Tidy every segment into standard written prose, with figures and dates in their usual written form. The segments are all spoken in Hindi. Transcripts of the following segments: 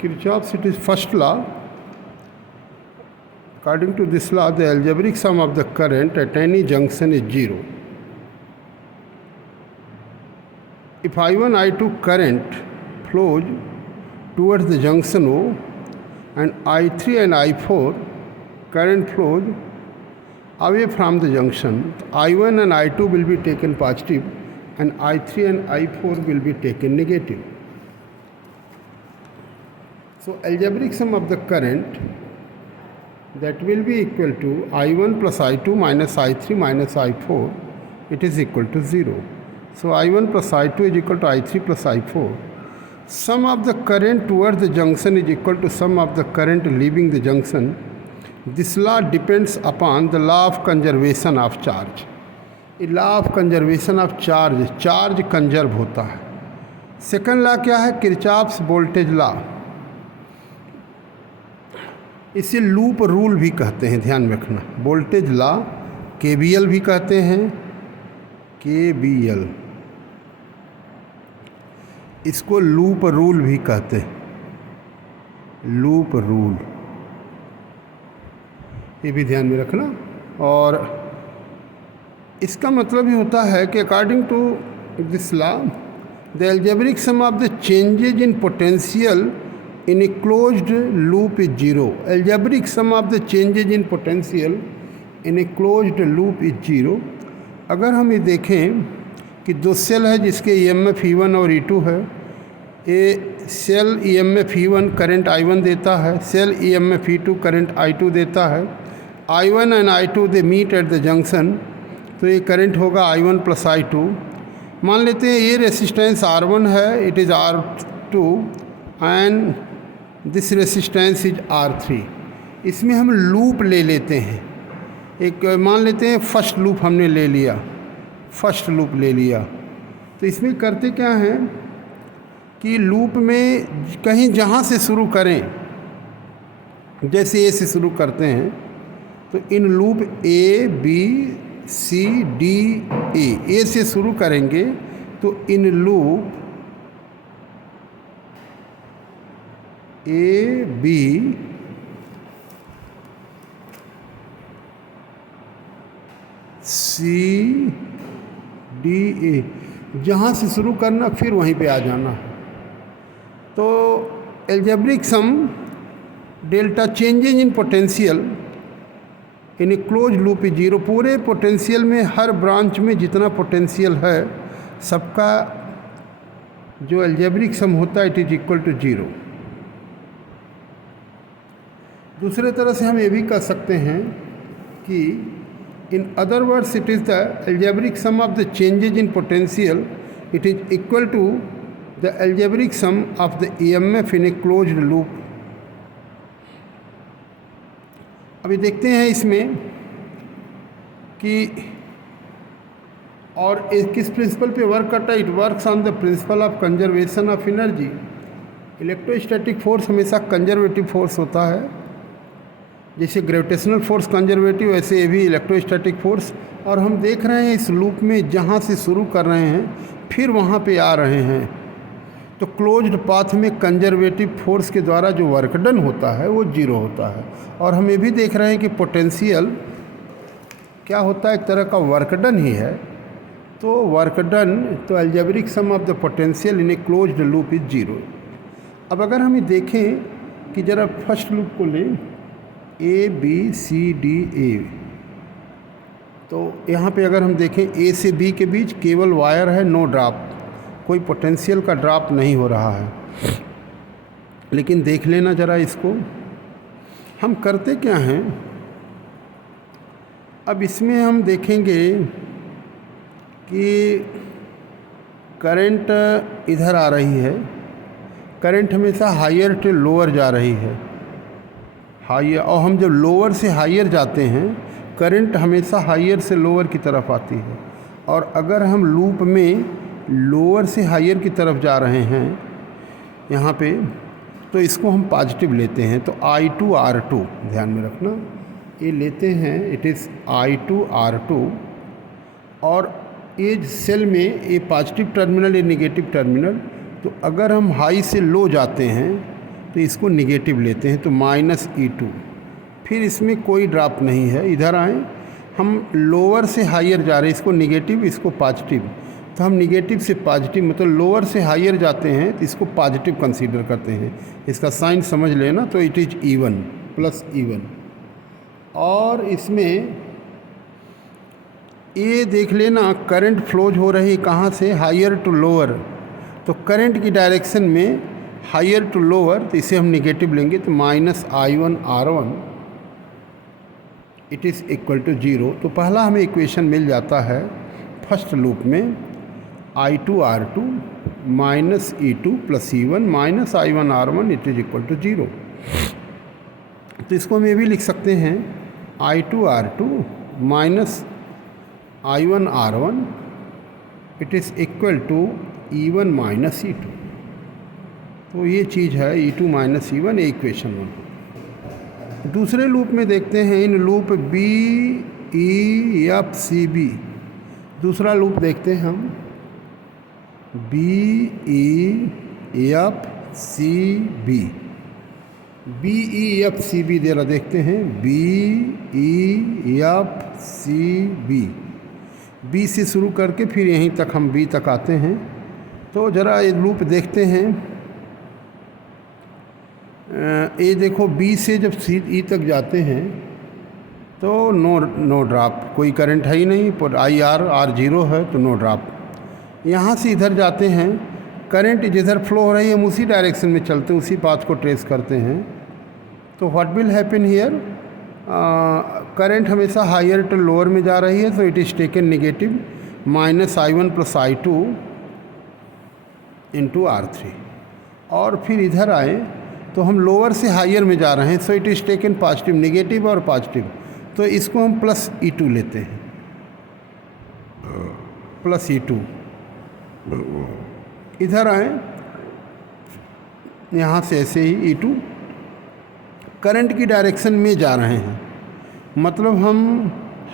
Kirchhoff's it is first law. According to this law, the algebraic sum of the current at any junction is 0. If I1, I2 current flows towards the junction O and I3 and I4 current flows away from the junction, I1 and I2 will be taken positive and I3 and I4 will be taken negative. So algebraic sum of the current that will be equal to I1 plus I2 minus I3 minus I4, it is equal to 0. So I1 plus I2 is equal to I3 plus I4. Sum of the current towards the junction is equal to sum of the current leaving the junction. This law depends upon the law of conservation of charge. ये law of conservation of charge, charge conserve होता है. सेकंड लॉ क्या है? Kirchhoff's voltage law. इसे लूप रूल भी कहते हैं, ध्यान रखना. वोल्टेज लॉ केवीएल भी कहते हैं, केवीएल. इसको लूप रूल भी कहते हैं, लूप रूल. ये भी ध्यान में रखना. और इसका मतलब ये होता है कि according to this law the algebraic sum of the changes in potential in a closed loop is 0. Algebraic sum of the changes in potential in a closed loop is 0. अगर हम ये देखें कि दो सेल है जिसके EMF E1 और E2 है, ये cell EMF E1 current I1 देता है, cell EMF E2 current I2 देता है. I1 and I2 they meet at the junction, तो ये करंट होगा I1 प्लस I2. मान लेते हैं ये रेसिस्टेंस R1 है, it is R2 and this resistance is R3. इसमें हम लूप ले लेते हैं. एक मान लेते हैं फर्स्ट लूप हमने ले लिया, फर्स्ट लूप ले लिया. तो इसमें करते क्या हैं कि लूप में कहीं जहाँ से शुरू करें, जैसे ए से शुरू करते हैं, तो in loop A B C D A से शुरू करेंगे तो in loop A B C D A जहाँ से शुरू करना फिर वहीं पे आ जाना. तो algebraic sum delta changes in potential in a close loop is 0. पूरे पोटेंशियल में हर ब्रांच में जितना पोटेंशियल है सबका जो अलजेब्रिक सम होता है इट इज इक्वल टू 0. दूसरे तरह से हम ये भी कह सकते हैं कि in other words it is the algebraic sum of the changes in potential it is equal to the algebraic sum of the EMF in a closed loop. अभी देखते हैं इसमें कि और किस प्रिंसिपल पे वर्क करता है. It works on the principle of conservation of energy. Electrostatic force हमेशा कंजर्वेटिव फोर्स होता है. जैसे ग्रेविटेशनल फोर्स कंजर्वेटिव, वैसे ये भी इलेक्ट्रोस्टैटिक फोर्स. और हम देख रहे हैं इस लूप में जहाँ से शुरू कर रहे हैं फिर वहाँ पे आ रहे हैं, तो क्लोज्ड पाथ में कंजर्वेटिव फोर्स के द्वारा जो वर्क डन होता है वो 0 होता है. और हम ये भी देख रहे हैं कि पोटेंशियल क्या होता है, एक तरह का वर्क डन ही है. तो वर्क डन, तो algebraic sum of the potential in a closed loop is 0. अब अगर हम ये देखें कि ज़रा फर्स्ट लूप को लें ए बी सी डी ए, तो यहाँ पे अगर हम देखें ए से बी के बीच केवल वायर है, नो ड्रॉप, कोई पोटेंशियल का ड्रॉप नहीं हो रहा है. लेकिन देख लेना ज़रा इसको. हम करते क्या हैं, अब इसमें हम देखेंगे कि करंट इधर आ रही है, करंट हमेशा हायर टू लोअर जा रही है, हायर. और हम जब लोअर से हायर जाते हैं करंट हमेशा हायर से लोअर की तरफ आती है. और अगर हम लूप में लोअर से हायर की तरफ जा रहे हैं यहाँ पे, तो इसको हम पॉजिटिव लेते हैं. तो I2 R2 ध्यान में रखना, ये लेते हैं, इट इज़ I2 R2. और ये सेल में ये पॉजिटिव टर्मिनल, ये नेगेटिव टर्मिनल. तो अगर हम हाई से लो जाते हैं तो इसको निगेटिव लेते हैं, तो -E2। फिर इसमें कोई ड्रॉप नहीं है, इधर आएँ, हम लोअर से हायर जा रहे हैं, इसको निगेटिव इसको पॉजिटिव, तो हम निगेटिव से पॉजिटिव मतलब लोअर से हायर जाते हैं तो इसको पॉजिटिव कंसीडर करते हैं। इसका साइन समझ लेना, तो it is E1 plus E1। और इसमें ये देख लेना करंट फ्लोज हो रही है कहाँ से, हायर टू लोअर, तो करंट की डायरेक्शन में हायर टू लोअर, तो इसे हम निगेटिव लेंगे, तो -I1R1 it is equal to 0। तो पहला हमें इक्वेशन मिल जाता है फर्स्ट लूप में, I2R2 -E2 plus E1 -I1R1 it is equal to 0। तो इसको हम ये भी लिख सकते हैं I2R2 -I1R1 it is equal to E1 -E2। तो ये चीज़ है E2 -E1, इक्वेशन 1। दूसरे लूप में देखते हैं, इन लूप BEFCB, दूसरा लूप देखते हैं हम BEFCB जरा देखते हैं, BEFCB, B से शुरू करके फिर यहीं तक हम B तक आते हैं। तो ज़रा ये लूप देखते हैं, ये देखो B से जब E तक जाते हैं तो नो ड्रॉप, कोई करंट है ही नहीं, पर R 0 है तो नो ड्रॉप। यहाँ से इधर जाते हैं, करंट जिधर फ्लो हो रही है हम उसी डायरेक्शन में चलते हैं, उसी पाथ को ट्रेस करते हैं। तो what will happen here, current हमेशा हायर टू लोअर में जा रही है, तो it is taken negative -I1 plus I2 into R3। और फिर इधर आए तो हम लोअर से हायर में जा रहे हैं, so it is taken positive, negative और पॉजिटिव, तो इसको हम +E2 लेते हैं, +E2। इधर आए, यहाँ से ऐसे ही E2 करंट की डायरेक्शन में जा रहे हैं, मतलब हम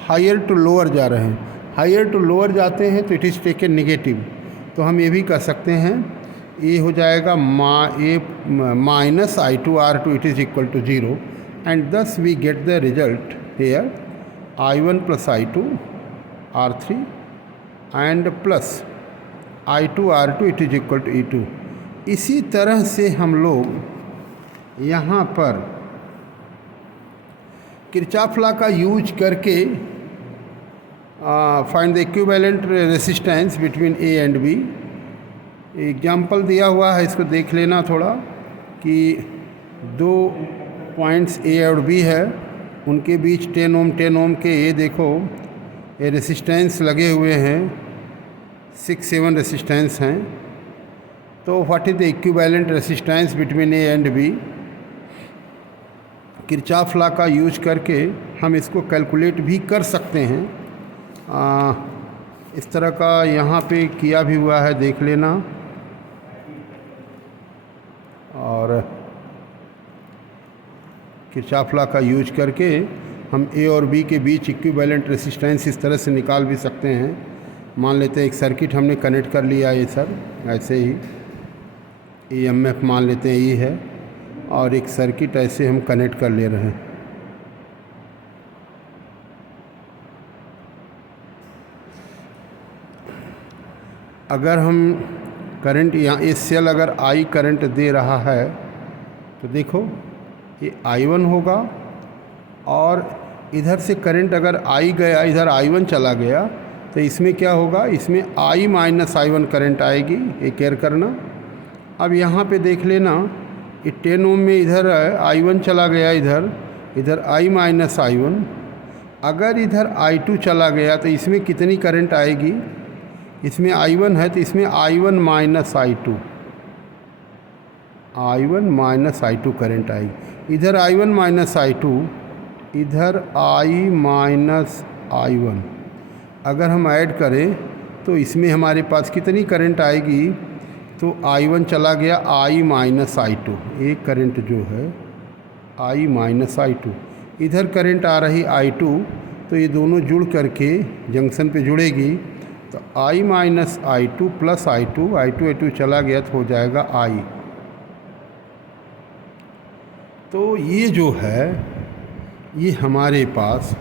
हायर टू लोअर जा रहे हैं। हायर टू लोअर जाते हैं तो इट इज़ टेकन नेगेटिव, तो हम ये भी कर सकते हैं, ये हो जाएगा -I2R2 it is equal to 0, and thus we get the result here I1 plus I2 R3 and plus I2R2 it is equal to E2। इसी तरह से हम लोग यहाँ पर किरचॉफ लॉ का यूज करके find the equivalent resistance between A and B। Example दिया हुआ है, इसको देख लेना थोड़ा, कि दो पॉइंट्स A और B है, उनके बीच 10 ओम के ये देखो ये रेसिस्टेंस लगे हुए हैं, 6-7 रेसिस्टेंस हैं। तो what is the equivalent resistance between A and B। Kirchhoff law का यूज करके हम इसको कैलकुलेट भी कर सकते हैं। इस तरह का यहाँ पे किया भी हुआ है, देख लेना। और किरचॉफ लॉ का यूज करके हम A और B के बीच इक्विवेलेंट रेसिस्टेंस इस तरह से निकाल भी सकते हैं। मान लेते हैं एक सर्किट हमने कनेक्ट कर लिया है, सर ऐसे ही EMF मान लेते हैं ये है, और एक सर्किट ऐसे हम कनेक्ट कर ले रहे हैं। अगर हम करंट यहाँ ये सेल अगर I करंट दे रहा है तो देखो ये I1 होगा, और इधर से करंट अगर I गया, इधर I1 चला गया, तो इसमें क्या होगा, इसमें I माइनस I1 करंट आएगी, ये केयर करना। अब यहाँ पे देख लेना, ये 10 ओम में इधर I1 चला गया, इधर I माइनस I1। अगर इधर I2 चला गया तो इसमें कितनी करंट आएगी, इसमें I1 है तो इसमें I1 minus I2, I1 minus I2 current आएगी। इधर I1 माइनस I2, इधर I माइनस I1। अगर हम ऐड करें तो इसमें हमारे पास कितनी करंट आएगी, तो I1 चला गया I माइनस I2, एक करंट जो है I माइनस I2, इधर करंट आ रही I2, तो ये दोनों जुड़ करके जंक्शन पे जुड़ेगी, तो I minus I2 plus I2 चला गया तो हो जाएगा I। तो ये जो है ये हमारे पास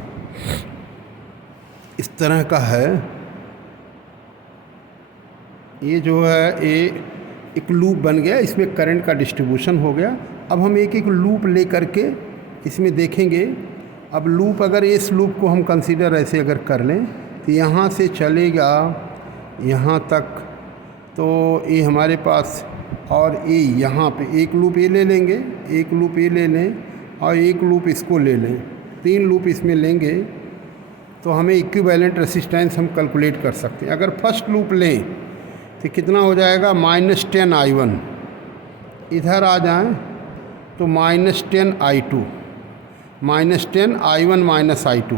इस तरह का है। ये जो है ये एक लूप बन गया, इसमें करंट का डिस्ट्रीब्यूशन हो गया। अब हम एक एक लूप ले करके इसमें देखेंगे। अब लूप, अगर इस लूप को हम कंसीडर ऐसे अगर कर लें तो यहाँ से चलेगा यहाँ तक, तो ये हमारे पास, और ये यहाँ पे एक लूप ये ले लेंगे, एक लूप ये ले लें और एक लूप इसको ले लें, 3 लूप इसमें लेंगे तो हमें इक्विवेलेंट रेसिस्टेंस हम कैलकुलेट कर सकते हैं। अगर फर्स्ट लूप लें तो कितना हो जाएगा, -10I1। इधर आ जाएं तो -10I2, -10I1 -I2।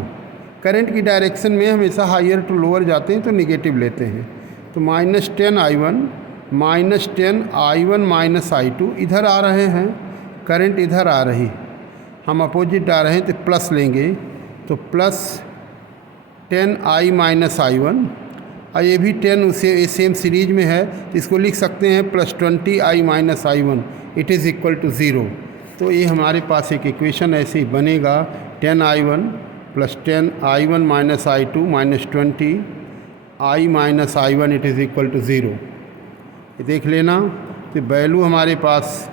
करंट की डायरेक्शन में हमेशा हायर टू लोअर जाते हैं तो निगेटिव लेते हैं। तो -10I1 -10I1 -I2 इधर आ रहे हैं, करंट इधर आ रही, हम अपोजिट आ रहे हैं तो प्लस लेंगे, तो +10I -I1, और ये भी 10 उसे सेम सीरीज में है तो इसको लिख सकते हैं +20I -I1 it is equal to 0। तो ये हमारे पास एक इक्वेशन ऐसे ही बनेगा, 10I1 +10I1 -I2 -20I -I1 it is equal to 0। ये देख लेना। तो वैल्यू हमारे पास,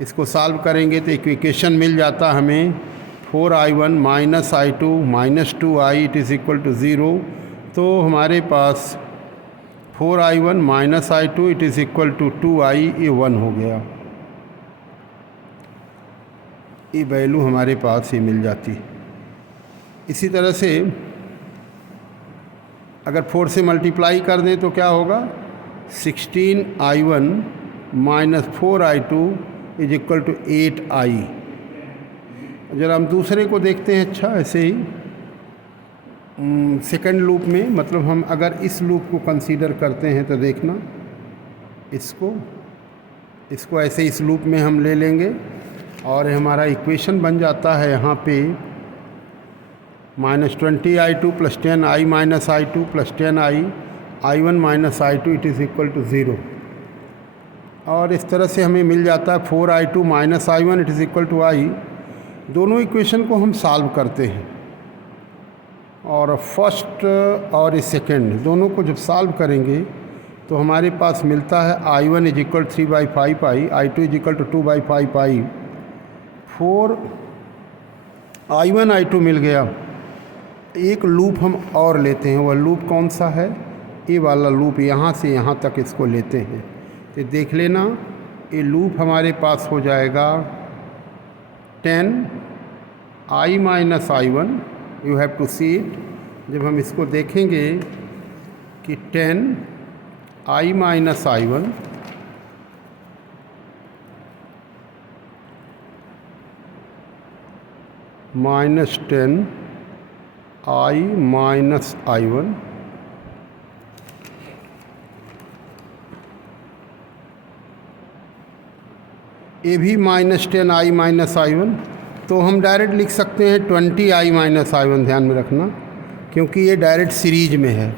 इसको सॉल्व करेंगे तो एक इक्वेशन मिल जाता हमें, 4I1 -I2 -2I it is equal to 0। तो हमारे पास 4I1 -I2 it is equal to 2I, ये 1 हो गया। ये वैल्यू हमारे पास ये मिल जाती। इसी तरह से अगर 4 से मल्टीप्लाई कर दें तो क्या होगा, 16I1 -4I2 is equal to 8I। जरा हम दूसरे को देखते हैं। अच्छा, ऐसे ही सेकंड लूप में, मतलब हम अगर इस लूप को कंसीडर करते हैं तो देखना, इसको ऐसे इस लूप में हम ले लेंगे और हमारा इक्वेशन बन जाता है यहाँ पे -20I2 +10I -I2 +10I I1 -I2 it is equal to 0। और इस तरह से हमें मिल जाता है 4I2 -I1 it is equal to I। दोनों इक्वेशन को हम सॉल्व करते हैं, और फर्स्ट और सेकंड दोनों को जब सॉल्व करेंगे तो हमारे पास मिलता है I1 is equal 3/5I, I2 is equal to 2/5I। 4I1 I2 मिल गया। एक लूप हम और लेते हैं, वह लूप कौन सा है, ये वाला लूप, यहाँ से यहाँ तक इसको लेते हैं। तो देख लेना, ये लूप हमारे पास हो जाएगा 10I -I1, you have to see it. जब हम इसको देखेंगे कि 10I -I1 -10I -I1 ये भी -10I -I1, तो हम डायरेक्ट लिख सकते हैं 20I -I1। ध्यान में रखना, क्योंकि ये डायरेक्ट सीरीज में है,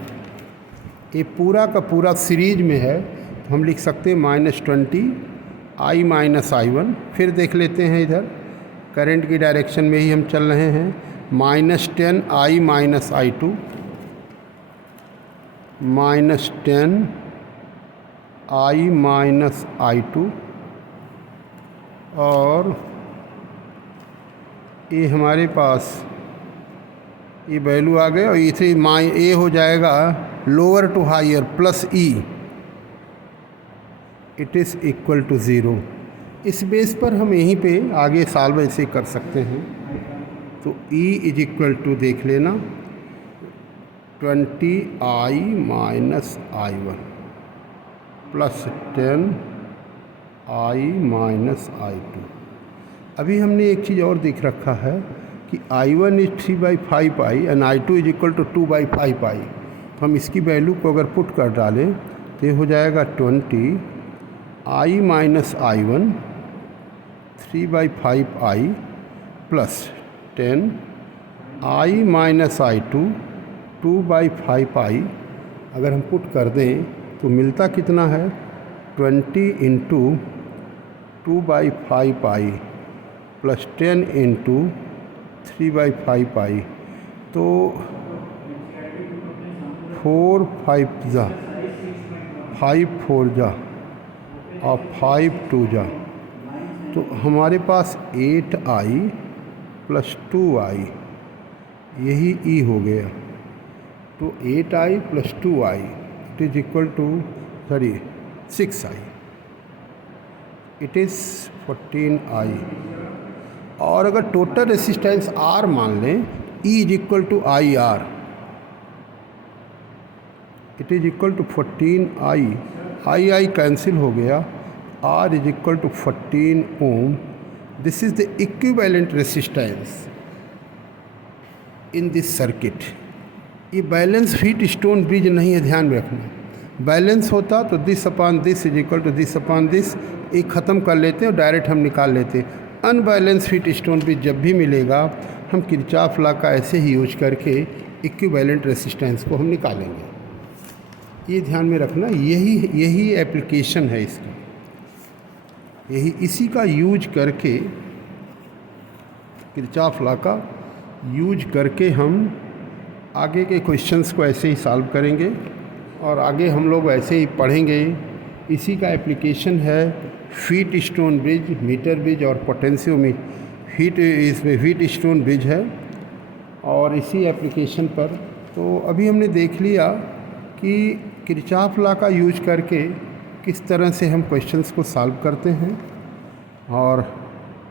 ये पूरा का पूरा सीरीज में है, तो हम लिख सकते हैं -20I -I1। फिर देख लेते हैं, इधर करंट की डायरेक्शन में ही हम चल रहे हैं, -10I -I2 -10I -I2, और ये हमारे पास ये वैल्यू आ गए, और ये हो जाएगा lower to higher +E it is equal to 0। इस बेस पर हम यहीं पे आगे सॉल्व ऐसे कर सकते हैं। तो E इज इक्वल टू, देख लेना, 20I -I1 +10I -I2। अभी हमने एक चीज़ और देख रखा है कि I1 is 3/5I and I2 is equal to 2/5I। तो हम इसकी वैल्यू को अगर पुट कर डालें तो ये हो जाएगा 20I -I1 3/5I +10I -I2 2/5I। अगर हम पुट कर दें तो मिलता कितना है, 20 × 2/5I प्लस 10 इंटू 3/5 तो 4 5 जा 5 4 जा और 5 2 जा, तो हमारे पास 8i प्लस 2i, यही ई हो गया। तो 8i plus 2i it is equal to 6i, it is 14i। और अगर टोटल रेसिस्टेंस R मान लें, E is equal to I R, it is equal to 14i, I cancel हो गया, R is equal to 14 ohm. This is the equivalent resistance in this circuit. ये बैलेंस हीट स्टोन ब्रिज नहीं है, ध्यान में रखना। बैलेंस होता तो this upon this is equal to this upon this, एक ख़त्म कर लेते हैं और डायरेक्ट हम निकाल लेते हैं। अनबैलेंस हीट स्टोन ब्रिज जब भी मिलेगा, हम किरचॉफ लॉ का ऐसे ही यूज करके इक्विवेलेंट रेसिस्टेंस को हम निकालेंगे। ये ध्यान में रखना, यही एप्लीकेशन है इसका, इसी का यूज करके, किरचॉफ लॉ का यूज करके हम आगे के क्वेश्चंस को ऐसे ही सॉल्व करेंगे और आगे हम लोग ऐसे ही पढ़ेंगे। इसी का एप्लीकेशन है Wheatstone bridge, metre bridge और पोटेंशियोमीटर। इसमें हीट स्टोन ब्रिज है और इसी एप्लीकेशन पर तो अभी हमने देख लिया कि किरचॉफ लॉ का यूज करके किस तरह से हम क्वेश्चंस को सॉल्व करते हैं, और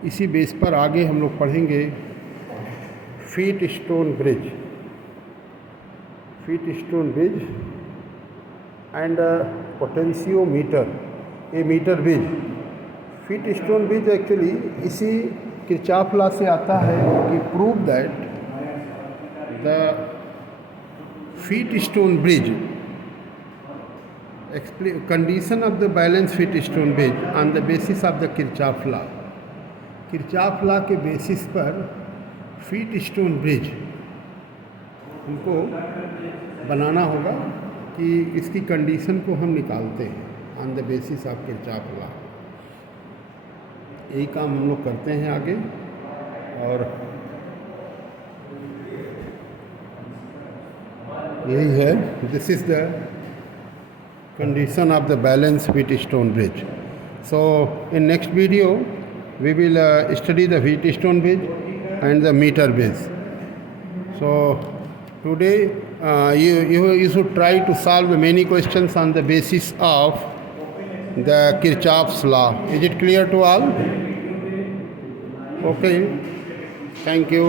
इसी बेस पर आगे हम लोग पढ़ेंगे Wheatstone bridge and potentiometer, a metre bridge. Wheatstone bridge actually इसी किरचॉफ लॉ से आता है कि prove that the Wheatstone bridge, condition of the balance Wheatstone bridge on the basis of the Kirchhoff law. Kirchhoff law के बेसिस पर हीट स्टोन ब्रिज हमको बनाना होगा कि इसकी कंडीशन को हम निकालते हैं on the basis of Kirchhoff law. यही काम हम लोग करते हैं आगे। और यही है, this is the condition of the balance Wheatstone bridge. So in next video we will study the heat stone bridge and the meter bridge. So today you should try to solve many questions on the basis of the Kirchhoff's law. Is it clear to all? Okay, thank you.